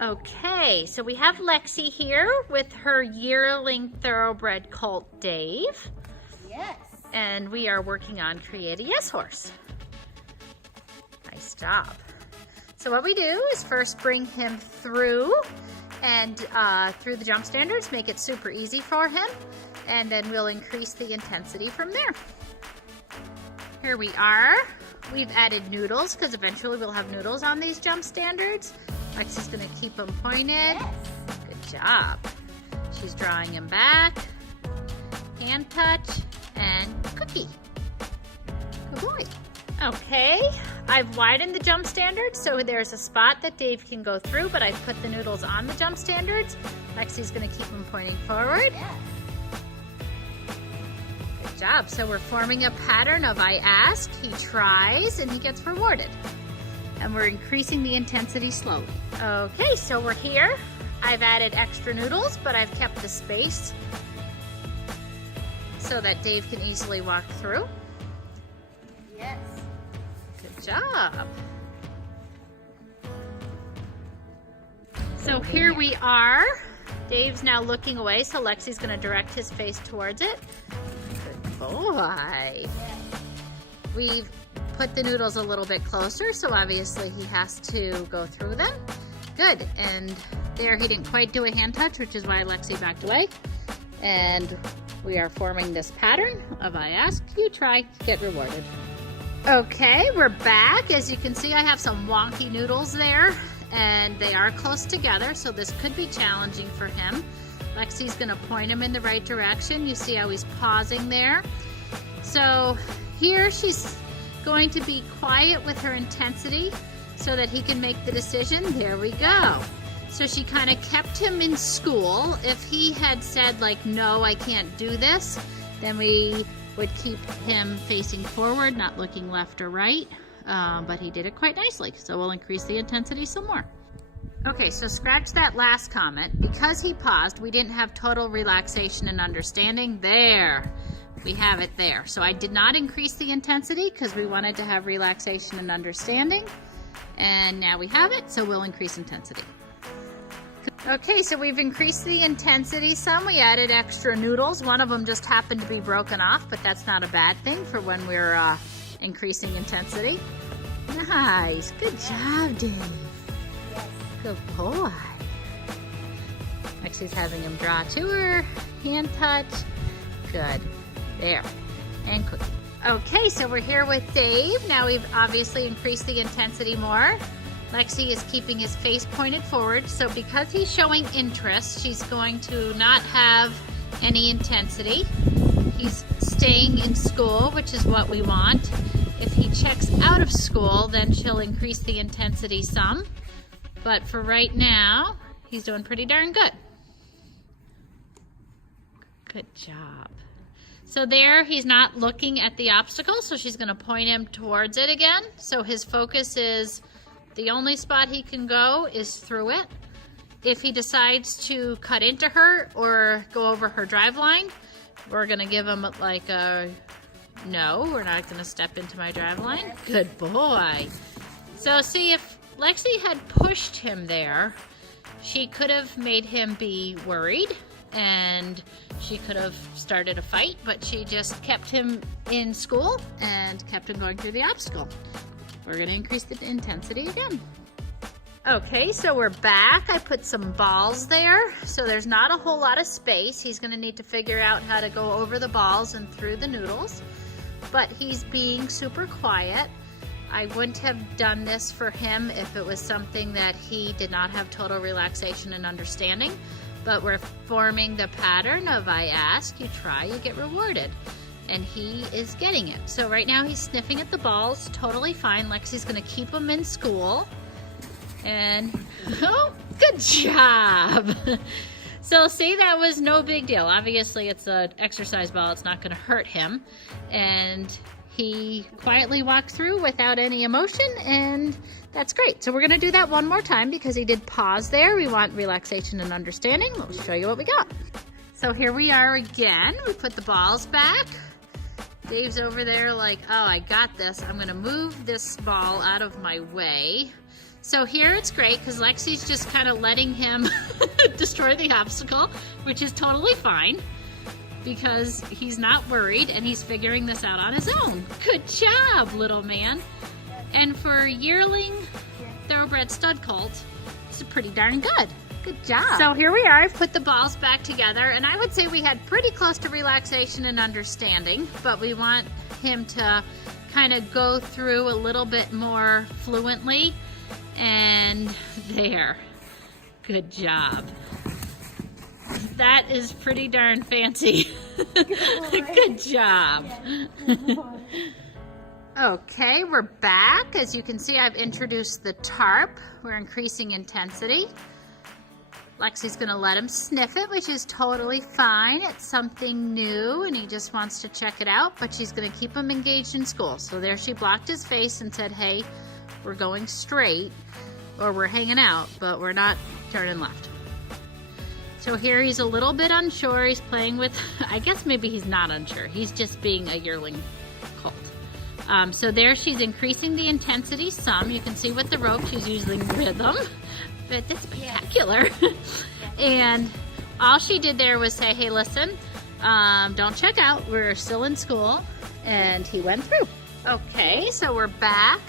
Okay, so we have Lexie here with her yearling thoroughbred colt, Dave. Yes. And we are working on Create a Yes horse. Nice job. So what we do is first bring him through and through the jump standards, make it super easy for him, and then we'll increase the intensity from there. Here we are. We've added noodles because eventually we'll have noodles on these jump standards. Lexie's gonna keep them pointed. Yes. Good job. She's drawing him back. Hand touch and cookie. Good boy. Okay, I've widened the jump standards so there's a spot that Dave can go through, but I've put the noodles on the jump standards. Lexie's gonna keep them pointing forward. Yes. Good job. So we're forming a pattern of I ask, he tries, and he gets rewarded. And we're increasing the intensity slowly. Okay, so we're here. I've added extra noodles, but I've kept the space so that Dave can easily walk through. Yes. Good job. So here we are. Dave's now looking away, so Lexie's gonna direct his face towards it. Good boy. Yes. We've put the noodles a little bit closer, so obviously he has to go through them. Good, and there he didn't quite do a hand touch, which is why Lexie backed away. And we are forming this pattern of I ask, you try, get rewarded. Okay, we're back. As you can see, I have some wonky noodles there, and they are close together, so this could be challenging for him. Lexie's gonna point him in the right direction. You see how he's pausing there. So here she's going to be quiet with her intensity so that he can make the decision. There we go. So she kind of kept him in school. If he had said like, no, I can't do this, then we would keep him facing forward, not looking left or right, but he did it quite nicely. So we'll increase the intensity some more. Okay, so scratch that last comment. Because he paused, we didn't have total relaxation and understanding. There. We have it there. So I did not increase the intensity because we wanted to have relaxation and understanding. And now we have it, so we'll increase intensity. Okay, so we've increased the intensity some. We added extra noodles. One of them just happened to be broken off, but that's not a bad thing for when we're increasing intensity. Nice. Good job, Dave. Yes. Good boy. Lexie's having him draw to her. Hand touch. Good. There. And cookie. Okay, so we're here with Dave. Now we've obviously increased the intensity more. Lexie is keeping his face pointed forward. So because he's showing interest, she's going to not have any intensity. He's staying in school, which is what we want. If he checks out of school, then she'll increase the intensity some. But for right now, he's doing pretty darn good. Good job. So there, he's not looking at the obstacle, so she's going to point him towards it again. So his focus is the only spot he can go is through it. If he decides to cut into her or go over her drive line, we're going to give him like a no, we're not going to step into my drive line. Good boy. So see, if Lexie had pushed him there, she could have made him be worried and she could have started a fight, but she just kept him in school and kept him going through the obstacle. We're going to increase the intensity again. Okay, so we're back. I put some balls there, so there's not a whole lot of space. He's going to need to figure out how to go over the balls and through the noodles, but he's being super quiet. I wouldn't have done this for him if it was something that he did not have total relaxation and understanding. But we're forming the pattern of I ask, you try, you get rewarded. And he is getting it. So right now he's sniffing at the balls, totally fine. Lexie's gonna keep him in school. And, oh, good job. So see, that was no big deal. Obviously it's an exercise ball, it's not gonna hurt him. And he quietly walked through without any emotion, and that's great. So we're gonna do that one more time because he did pause there. We want relaxation and understanding. Let's show you what we got. So here we are again. We put the balls back. Dave's over there like, oh, I got this. I'm gonna move this ball out of my way So here it's great because Lexie's just kind of letting him destroy the obstacle, which is totally fine because he's not worried and he's figuring this out on his own. Good job, little man. And for yearling thoroughbred stud colt, it's pretty darn good. Good job. So here we are. I've put the balls back together, and I would say we had pretty close to relaxation and understanding, but we want him to kind of go through a little bit more fluently. And there. Good job. That is pretty darn fancy. Good job. Okay, we're back. As you can see, I've introduced the tarp. We're increasing intensity. Lexie's going to let him sniff it, which is totally fine. It's something new, and he just wants to check it out, but she's going to keep him engaged in school. So there she blocked his face and said, hey, we're going straight, or we're hanging out, but we're not turning left. So here he's a little bit unsure. He's playing with, I guess maybe he's not unsure. He's just being a yearling colt. So there she's increasing the intensity some. You can see with the rope she's using rhythm, but that's spectacular. And all she did there was say, hey, listen, don't check out. We're still in school. And he went through. Okay, so we're back.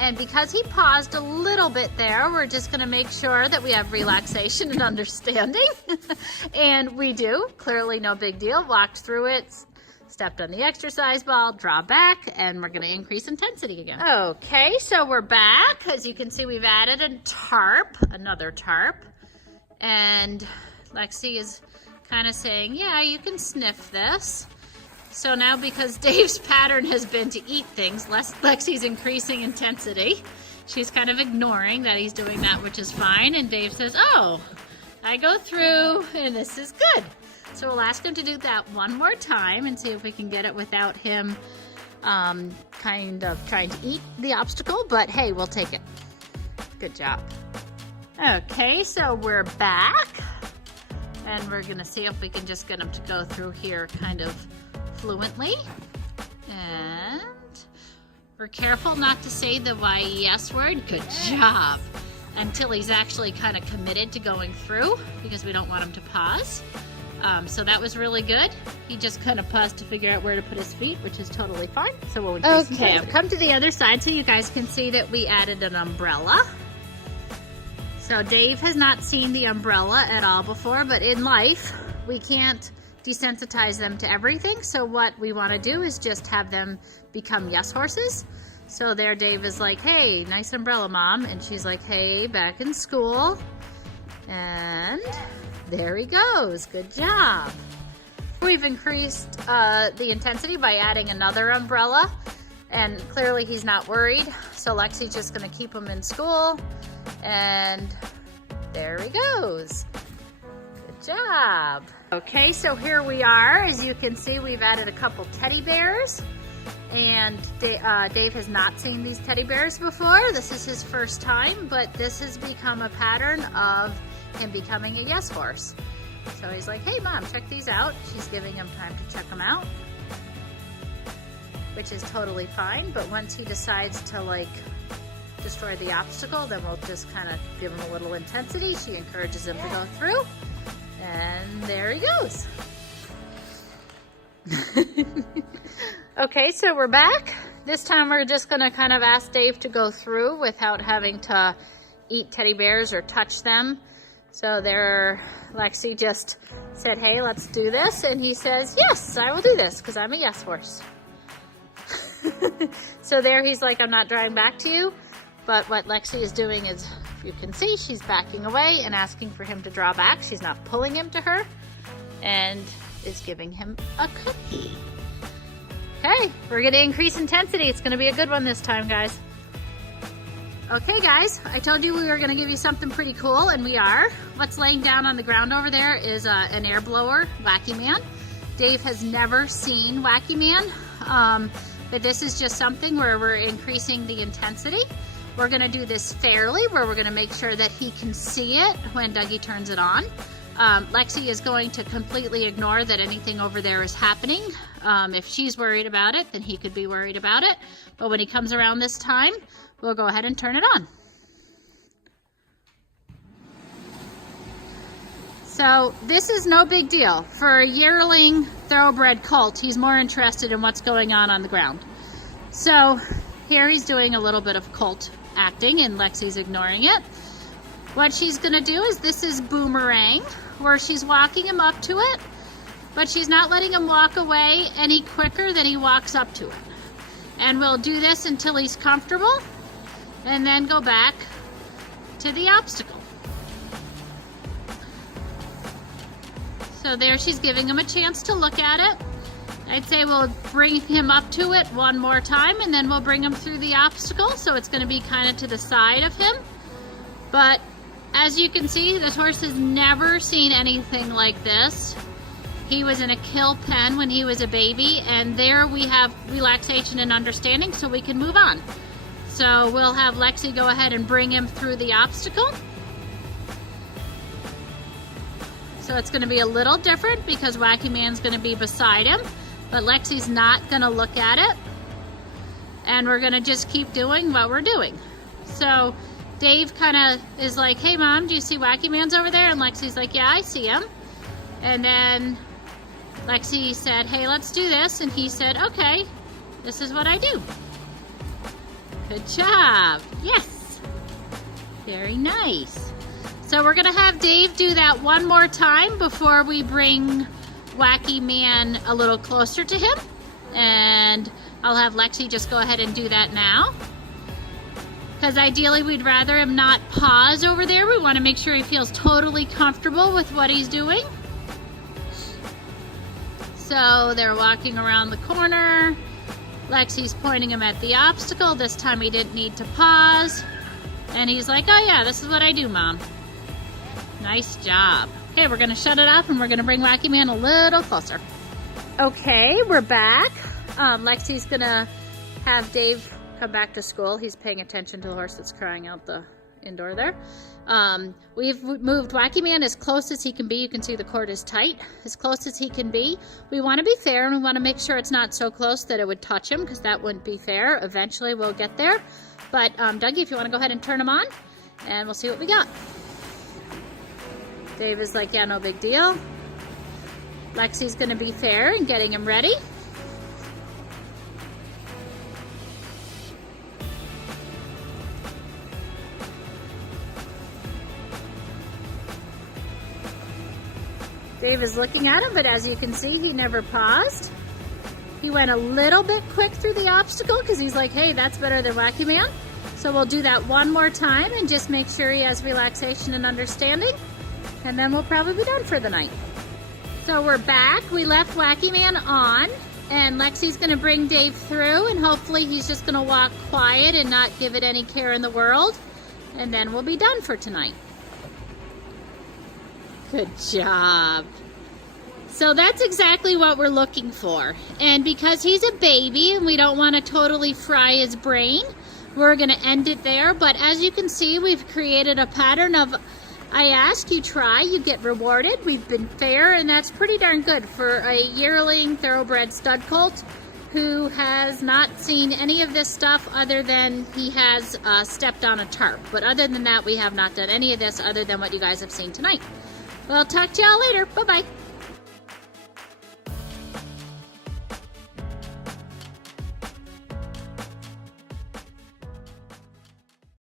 And because he paused a little bit there, we're just going to make sure that we have relaxation and understanding. And we do. Clearly no big deal. Walked through it, stepped on the exercise ball, draw back, and we're going to increase intensity again. Okay, so we're back. As you can see, we've added a tarp, another tarp. And Lexie is kind of saying, yeah, you can sniff this. So now, because Dave's pattern has been to eat things, Lexie's increasing intensity. She's kind of ignoring that he's doing that, which is fine. And Dave says, oh, I go through, and this is good. So we'll ask him to do that one more time and see if we can get it without him kind of trying to eat the obstacle. But hey, we'll take it. Good job. Okay, so we're back. And we're going to see if we can just get him to go through here kind of fluently. And we're careful not to say the why yes word. Good job. Until he's actually kind of committed to going through, because we don't want him to pause. So that was really good. He just kind of paused to figure out where to put his feet, which is totally fine. So we'll okay, come to the other side so you guys can see that we added an umbrella. So Dave has not seen the umbrella at all before, but in life, we can't desensitize them to everything. So what we want to do is just have them become yes horses. So there Dave is like, hey, nice umbrella, Mom. And she's like, hey, back in school. And there he goes. Good job. We've increased the intensity by adding another umbrella. And clearly he's not worried. So Lexie's just going to keep him in school. And there he goes. Good job. Okay, so here we are. As you can see, we've added a couple teddy bears. And Dave has not seen these teddy bears before. This is his first time, but this has become a pattern of him becoming a yes horse. So he's like, hey, Mom, check these out. She's giving him time to check them out, which is totally fine. But once he decides to, like, destroy the obstacle, then we'll just kind of give him a little intensity. She encourages him to go through. And there he goes. Okay, so we're back. This time we're just going to kind of ask Dave to go through without having to eat teddy bears or touch them. So there, Lexie just said, hey, let's do this. And he says, yes, I will do this because I'm a yes horse. So there he's like, I'm not drawing back to you. But what Lexie is doing is, if you can see, she's backing away and asking for him to draw back. She's not pulling him to her and is giving him a cookie. Okay, we're going to increase intensity. It's going to be a good one this time, guys. Okay, guys, I told you we were going to give you something pretty cool, and we are. What's laying down on the ground over there is an air blower, Wacky Man. Dave has never seen Wacky Man, but this is just something where we're increasing the intensity. We're going to do this fairly, where we're going to make sure that he can see it when Dougie turns it on. Lexie is going to completely ignore that anything over there is happening. If she's worried about it, then he could be worried about it. But when he comes around this time, we'll go ahead and turn it on. So this is no big deal. For a yearling thoroughbred colt, he's more interested in what's going on the ground. So here he's doing a little bit of colt acting and Lexie's ignoring it. What she's gonna do is, this is boomerang, where she's walking him up to it, but she's not letting him walk away any quicker than he walks up to it. And we'll do this until he's comfortable and then go back to the obstacle. So there she's giving him a chance to look at it. I'd say we'll bring him up to it one more time and then we'll bring him through the obstacle. So it's going to be kind of to the side of him. But as you can see, this horse has never seen anything like this. He was in a kill pen when he was a baby, and there we have relaxation and understanding, so we can move on. So we'll have Lexie go ahead and bring him through the obstacle. So it's going to be a little different because Wacky Man's going to be beside him, but Lexie's not going to look at it. And we're going to just keep doing what we're doing. So Dave kind of is like, hey Mom, do you see Wacky Man's over there? And Lexie's like, yeah, I see him. And then Lexie said, hey, let's do this. And he said, okay, this is what I do. Good job. Yes. Very nice. So we're going to have Dave do that one more time before we bring Wacky Man a little closer to him. And I'll have Lexie just go ahead and do that now. Because ideally we'd rather him not pause over there. We want to make sure he feels totally comfortable with what he's doing. So they're walking around the corner. Lexie's pointing him at the obstacle. This time he didn't need to pause. And he's like, oh yeah, this is what I do, Mom. Nice job. Okay, we're going to shut it off and we're going to bring Wacky Man a little closer. Okay, we're back. Lexie's going to have Dave come back to school. He's paying attention to the horse that's crying out the indoor there. We've moved Wacky Man as close as he can be. You can see the cord is tight, as close as he can be. We want to be fair and we want to make sure it's not so close that it would touch him, because that wouldn't be fair. Eventually we'll get there. But Dougie, if you want to go ahead and turn him on, and we'll see what we got. Dave is like, yeah, no big deal. Lexie's going to be fair and getting him ready. Dave is looking at him, but as you can see, he never paused. He went a little bit quick through the obstacle because he's like, hey, that's better than Wacky Man. So we'll do that one more time and just make sure he has relaxation and understanding. And then we'll probably be done for the night. So we're back. We left Wacky Man on, and Lexie's going to bring Dave through, and hopefully he's just going to walk quiet and not give it any care in the world. And then we'll be done for tonight. Good job. So that's exactly what we're looking for. And because he's a baby and we don't want to totally fry his brain, we're going to end it there. But as you can see, we've created a pattern of I ask, you try, you get rewarded. We've been fair, and that's pretty darn good for a yearling thoroughbred stud colt who has not seen any of this stuff other than he has stepped on a tarp. But other than that, we have not done any of this other than what you guys have seen tonight. Well, talk to y'all later. Bye-bye.